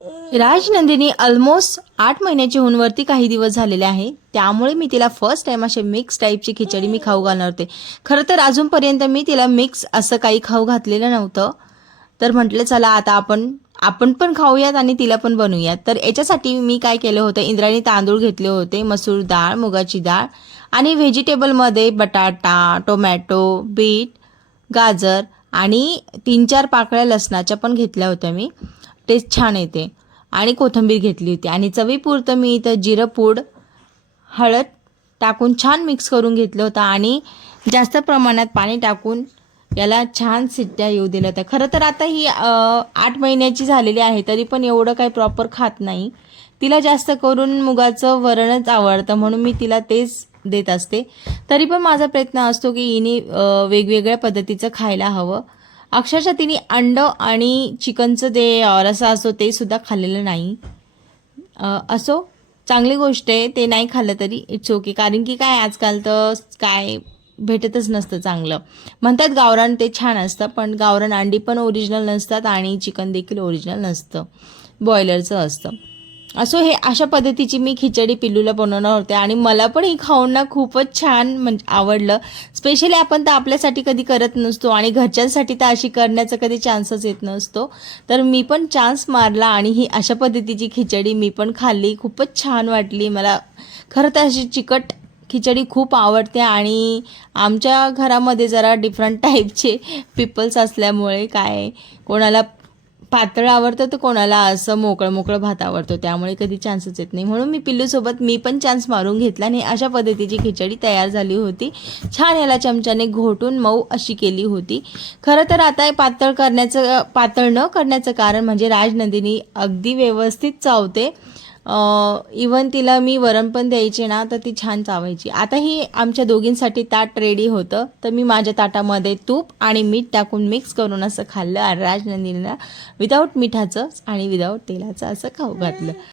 Rajnandini almost 8 महिन्याची होऊन वरती काही दिवस झालेले आहे, त्यामुळे मी तिला फर्स्ट टाइम असे मिक्स टाईपची खिचडी मी खाऊ घालणार होते. खरं तर अजूनपर्यंत मी तिला मिक्स असं काही खाऊ घातलेलं नव्हतं. तर म्हटलं चला आता आपण आपण पण खाऊयात आणि तिला पण बनवूयात. तर याच्यासाठी मी काय केलं होतं, इंद्रायणी तांदूळ घेतले होते, मसूर डाळ, मुगाची डाळ आणि व्हेजिटेबलमध्ये बटाटा, टोमॅटो, बीट, गाजर आणि 3-4 पाकळ्या लसणाच्या पण घेतल्या होत्या मी. टेस्ट छान येते. आणि कोथिंबीर घेतली होती आणि चवीपुरतं मी इथं जिरं पूड, हळद टाकून छान मिक्स करून घेतलं होतं आणि जास्त प्रमाणात पाणी टाकून याला छान शिट्ट्या येऊ दिल्या होत्या. खरं तर आता ही 8 महिन्याची झालेली आहे, तरी पण एवढं काही प्रॉपर खात नाही. तिला जास्त करून मुगाचं वरणच आवडतं, म्हणून मी तिला तेच देत असते. तरी पण माझा प्रयत्न असतो की हिने वेगवेगळ्या पद्धतीचं खायला हवं. अक्षरशः तिने अंडं आणि चिकनचं ते रस्सा असतो ते सुद्धा खाल्लेलं नाही. असो, चांगली गोष्ट आहे, ते नाही खाल्लं तरी इट्स ओके. कारण की काय आजकाल तर काय भेटतच नसतं चांगलं. म्हणतात गावरान ते छान असतं, पण गावरान अंडी पण ओरिजिनल नसतात आणि चिकन देखील ओरिजिनल नसतं, बॉयलरचं असतं. असो, हे अशा पद्धतीची मी खिचडी पिल्लूला बनवणार होते आणि मला पण ही खाऊन ना खूपच छान म्हणजे आवडलं. स्पेशली आपण तर आपल्यासाठी कधी करत नसतो आणि घरच्यांसाठी तर अशी करण्याचा कधी चान्सच येत नसतो. तर मी पण चान्स मारला आणि ही अशा पद्धतीची खिचडी मी पण खाल्ली. खूपच छान वाटली मला. खरं तर अशी चिकट खिचडी खूप आवडते आणि आमच्या घरामध्ये जरा डिफरंट टाईपचे पीपल्स असल्यामुळे काय कोणाला पातळ आवडतं तर कोणाला असं मोकळं मोकळं भात आवडतो, त्यामुळे कधी चान्सच येत नाही. म्हणून मी पिल्लूसोबत मी पण चान्स मारून घेतला आणि अशा पद्धतीची खिचडी तयार झाली होती. छान याला चमच्याने घोटून मऊ अशी केली होती. खरं तर आता पातळ न करण्याचं कारण म्हणजे राजनंदिनी अगदी व्यवस्थित चावते. इवन तिला मी वरण पण द्यायचे ना तर ती छान चावायची. आता ही आमच्या दोघींसाठी ताट रेडी होतं, तर मी माझ्या ताटामध्ये तूप आणि मीठ टाकून मिक्स करून असं खाल्लं आणि राजनंदिनीला विदाऊट मिठाचं आणि विदाऊट तेलाचं असं खाऊ घातलं.